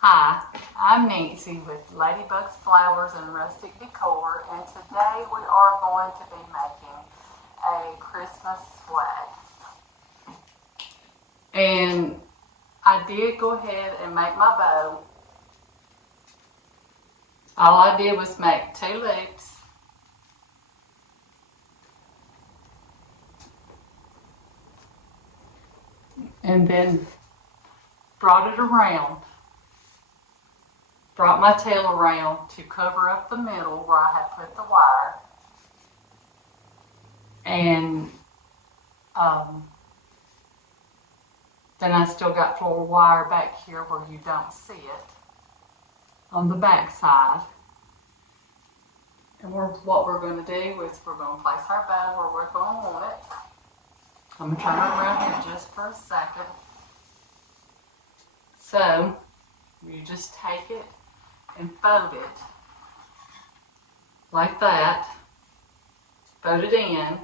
Hi, I'm Nancy with Ladybugs Flowers and Rustic Decor, and today we are going to be making a Christmas swag. And I did go ahead and make my bow. All I did was make 2 loops. And then brought it around. Brought my tail around to cover up the middle where I had put the wire. And then I still got floor wire back here where you don't see it on the back side. And what we're going to do is we're going to place our bow where we're going to want it. I'm going to turn it around here just for a second. So you just take it and fold it like that. Fold it in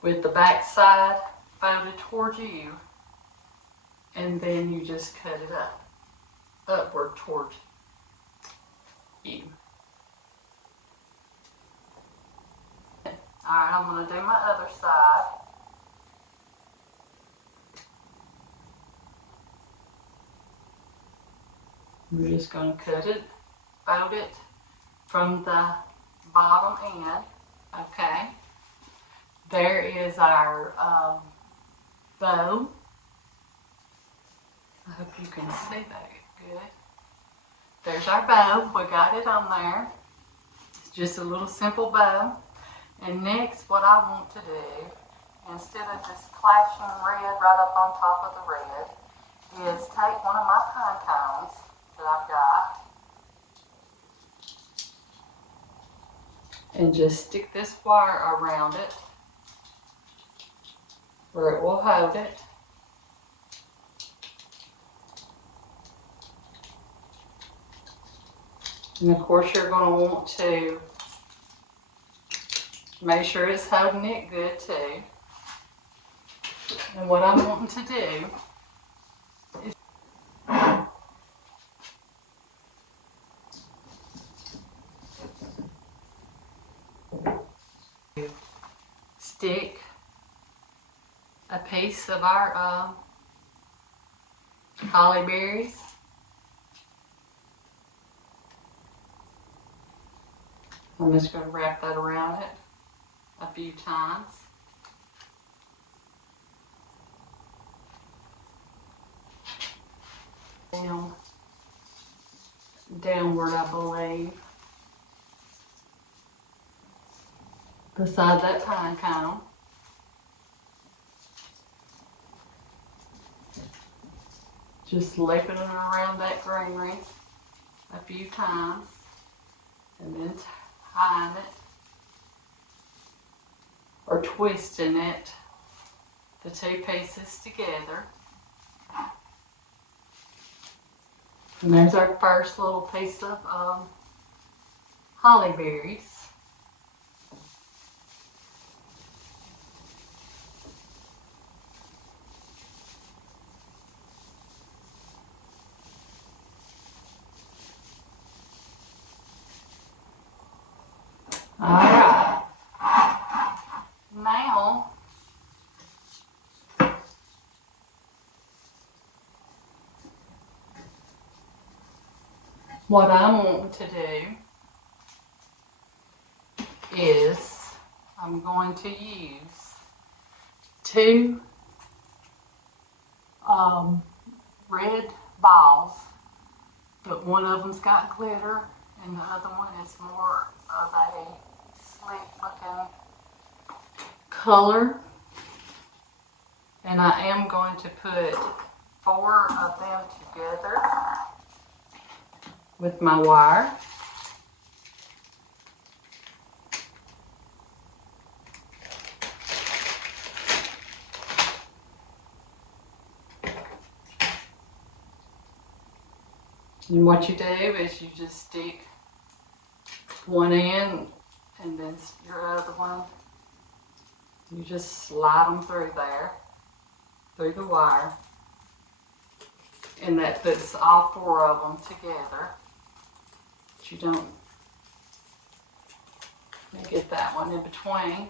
with the back side folded towards you, and then you just cut it upward towards you. Alright, I'm going to do my other side. We're just going to cut it, fold it from the bottom end. Okay. There is our bow. I hope you can see that good. There's our bow. We got it on there. It's just a little simple bow. And next, what I want to do, instead of just splashing red right up on top of the red, is take one of my pine cones that I've got and just stick this wire around it where it will hold it. And of course you're going to want to make sure it's holding it good too. And what I'm wanting to do is stick a piece of our holly berries. I'm just going to wrap that around it a few times. Downward, I believe, beside that pine cone. Just looping it around that greenery a few times and then tying it or twisting it, the 2 pieces together. And there's our first little piece of holly berries. Alright. Now what I'm wanting to do is I'm going to use 2 red balls, but one of them's got glitter and the other one is more of a sleek looking color. And I am going to put 4 of them together with my wire. And what you do is you just stick one end and then your other one, you just slide them through there, through the wire. And that puts all 4 of them together. But you don't get that one in between,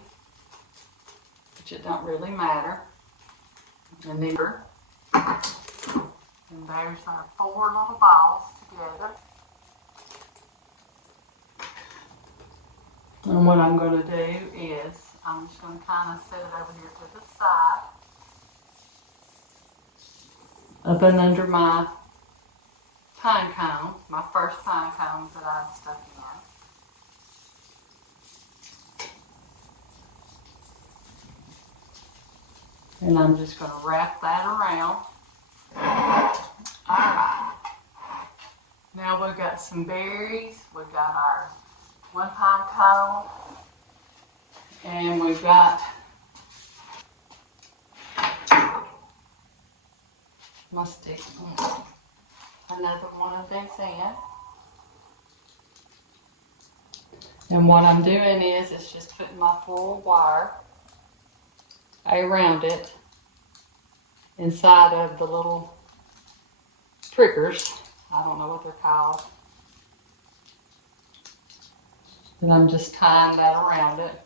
which it don't really matter. And neither. And there's our 4 little balls together. And what I'm going to do is, I'm just going to kind of set it over here to the side. Up and under my pine cone, my first pine cones that I've stuck in. And I'm just going to wrap that around. Alright. Now we've got some berries. We've got our 1 pine cone. And we've got my stick. Another one of these in. And what I'm doing is just putting my full wire around it inside of the little prickers. I don't know what they're called. And I'm just tying that around it.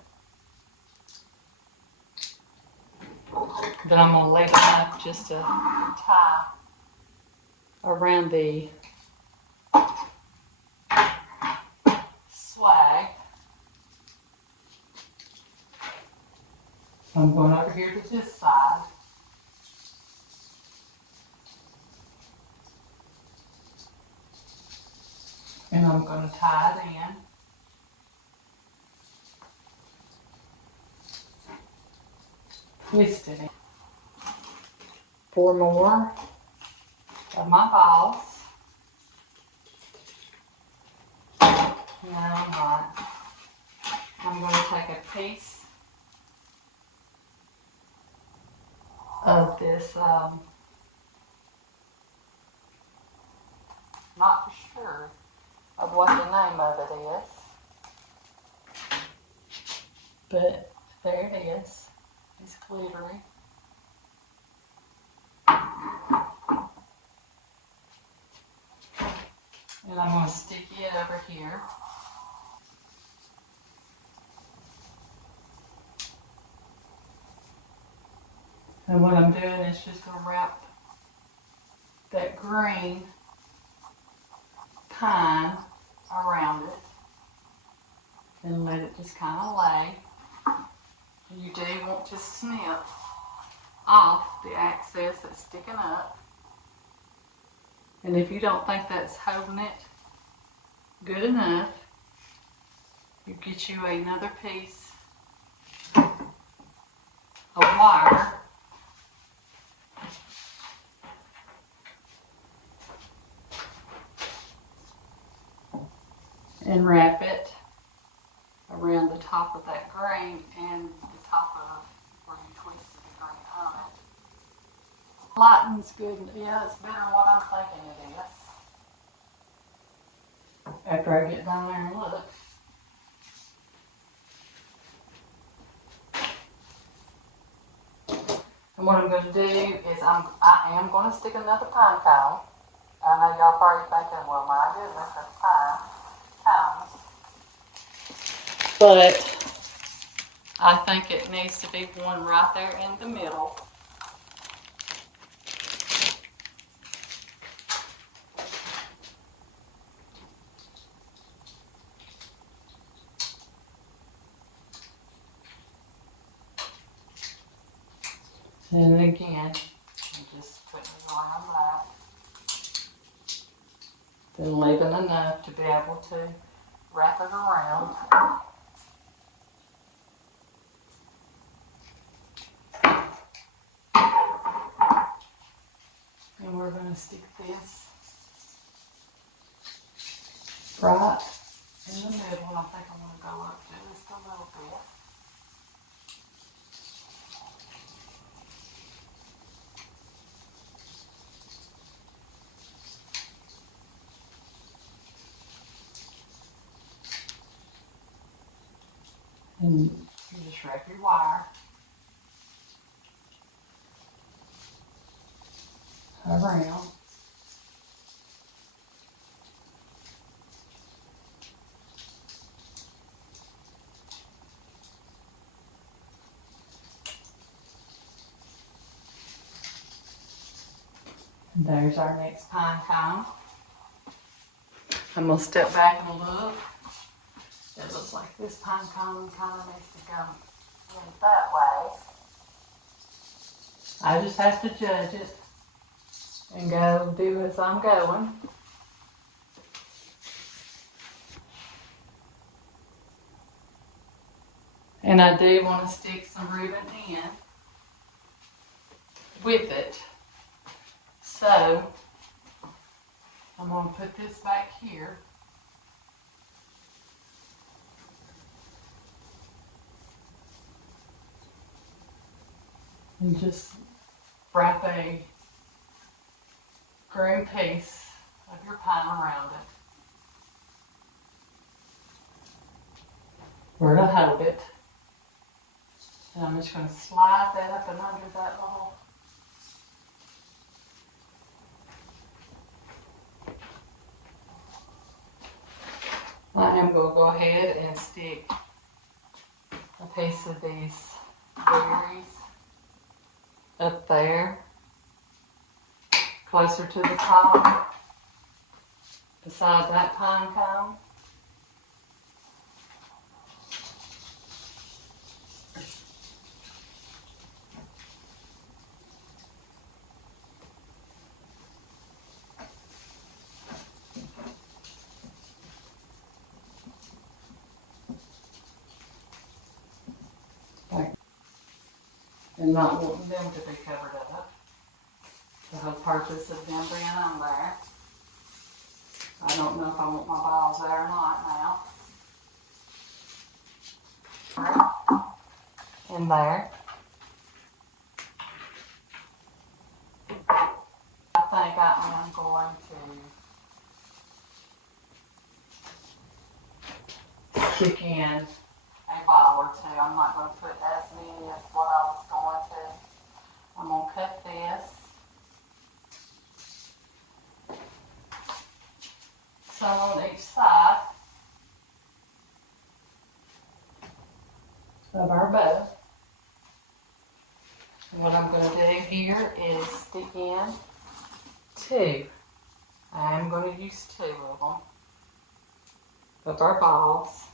Then I'm going to leave it up just to tie around the swag. So I'm going over here to this side. And I'm going to tie it in. Twist it in. 4 more of my balls. No, I'm not. I'm going to take a piece of this, not sure of what the name of it is, but there it is. It's glittery. And I'm going to stick it over here. And what I'm doing is just going to wrap that green pine around it and let it just kind of lay. You do want to snip off the excess that's sticking up. And if you don't think that's holding it good enough, you get you another piece of wire and wrap it around the top of that grain and the top of where you twisted the grain on it. Lighting's good. Yeah, it's better than what I'm thinking it is. After I get down there and look. And what I'm going to do is I am going to stick another pine cone. I know y'all probably thinking, well, my goodness, that's pine cones. But I think it needs to be one right there in the middle. And again, I'm just putting it around that. Then leaving enough to be able to wrap it around. And we're going to stick this right in the middle. I think I'm going to go up just a little bit. And you just wrap your wire around. There's our next pine cone. I'm going to step back and look. It looks like this pine cone kind of needs to go in that way. I just have to judge it and go do as I'm going. And I do want to stick some ribbon in with it. So I'm going to put this back here. And just wrap a green piece of your pine around it. Where to hold it. And I'm just going to slide that up and under that little I am going to go ahead and stick a piece of these berries up there, closer to the top, beside that pine cone. And not wanting them to be covered up. The whole purpose of them being on there. I don't know if I want my balls there or not now. In there. I think I am going to stick in a ball or two. I'm not going to put as many as what I was going to. I'm going to cut this. Some on each side of our bow. And what I'm going to do here is stick in two. I'm going to use two of them. Of our balls.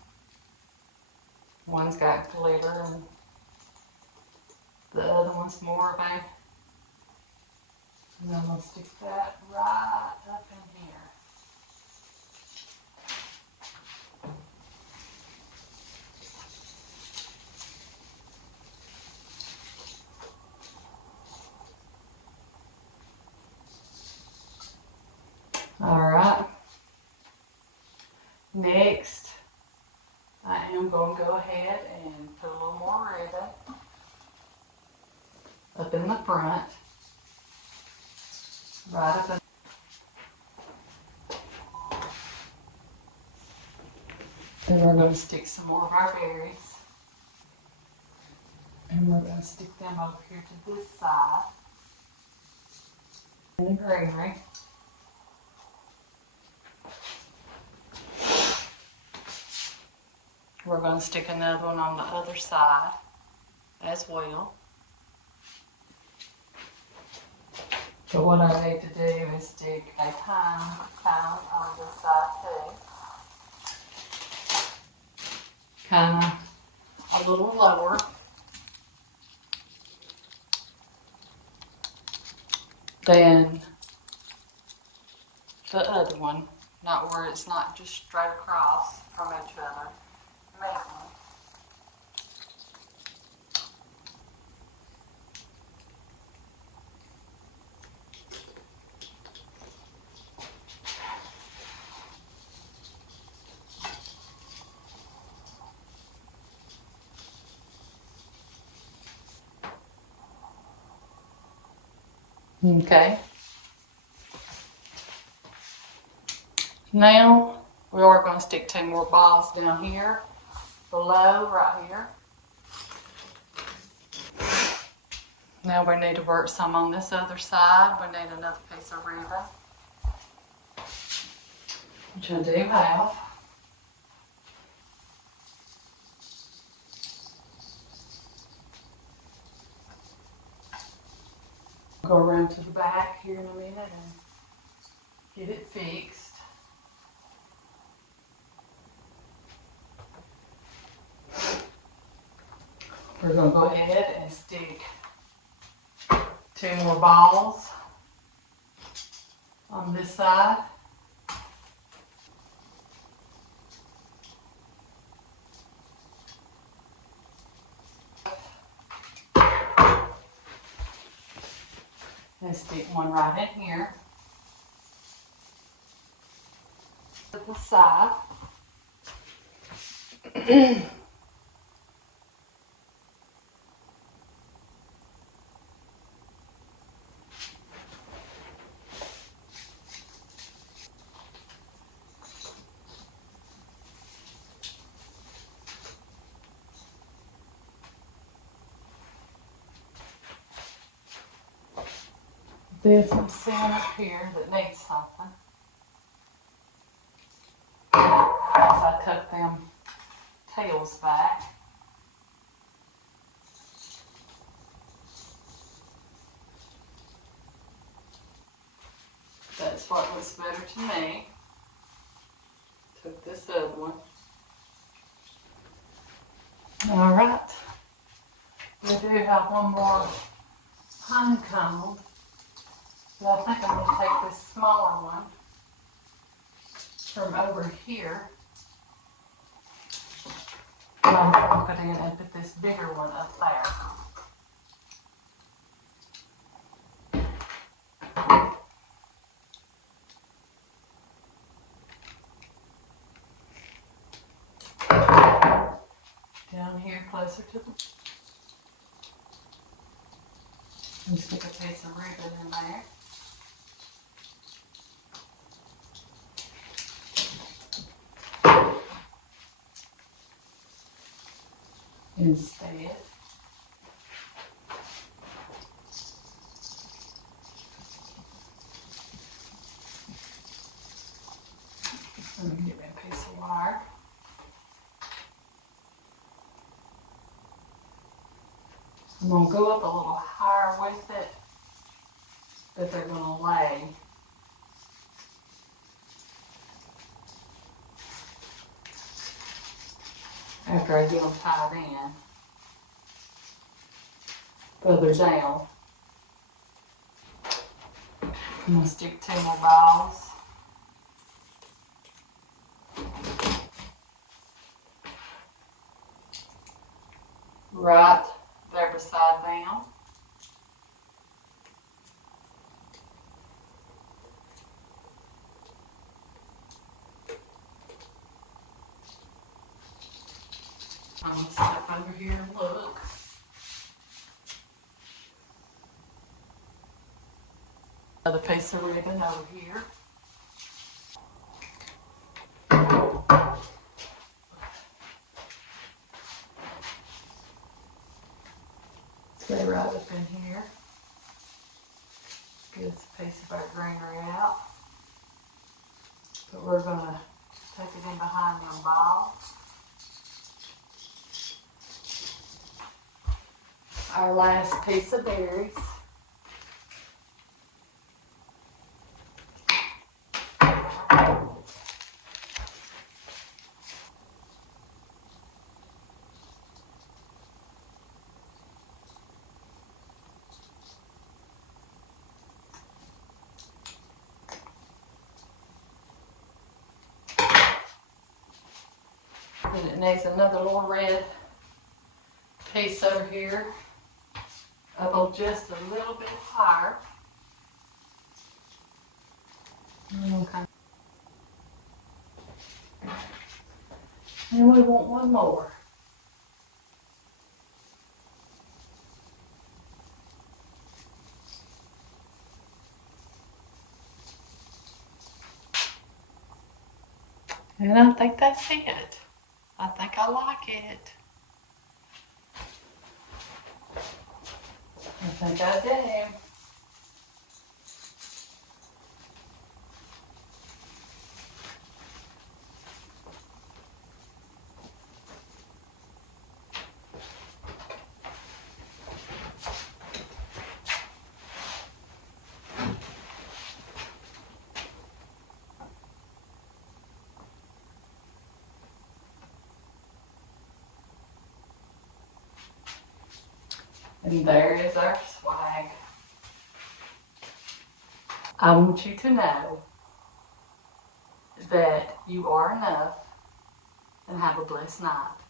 One's got glitter and the other one's more of a, and I'm going to stick that right up in here. Alright. Next, I am going to go ahead and put a little more ribbon up in the front. Right up in. Then we're going to stick some more of our berries. And we're going to stick them over here to this side. And the greenery. We're going to stick another one on the other side as well. But what I need to do is stick a pine cone on this side too. Kind of a little lower. Than the other one. Not where it's not just straight across from each other. Okay. Now we are going to stick two more balls down here, below, right here. Now we need to work some on this other side. We need another piece of ribbon, which I do have. Go around run to the back here in a minute and get it fixed. We're going to go ahead and stick 2 more balls on this side. And stick one right in here. To the side. There's some sand up here that needs something. So I tuck them tails back. That's what looks better to me. Took this other one. All right. We do have one more honeycomb. But I think I'm going to take this smaller one from over here. And I'm going to put in and put this bigger one up there. Down here closer to the... And stick a piece of ribbon in there. Instead. Let me get me a piece of wire. I'm going to go up a little higher with it, but they're going to lay. After I get them tied in. Further down. I'm going to stick 2 more balls. Right there beside them. I'm going to step over here and look. Another piece of ribbon over here. Stay right up in here. Get this piece of our greenery out. But we're going to take it in behind them balls. Our last piece of berries. And it needs another little red piece over here. Up just a little bit higher. Okay. And we want one more. And I think that's it. I think I like it. I think I do. And there is our swag. I want you to know that you are enough, and have a blessed night.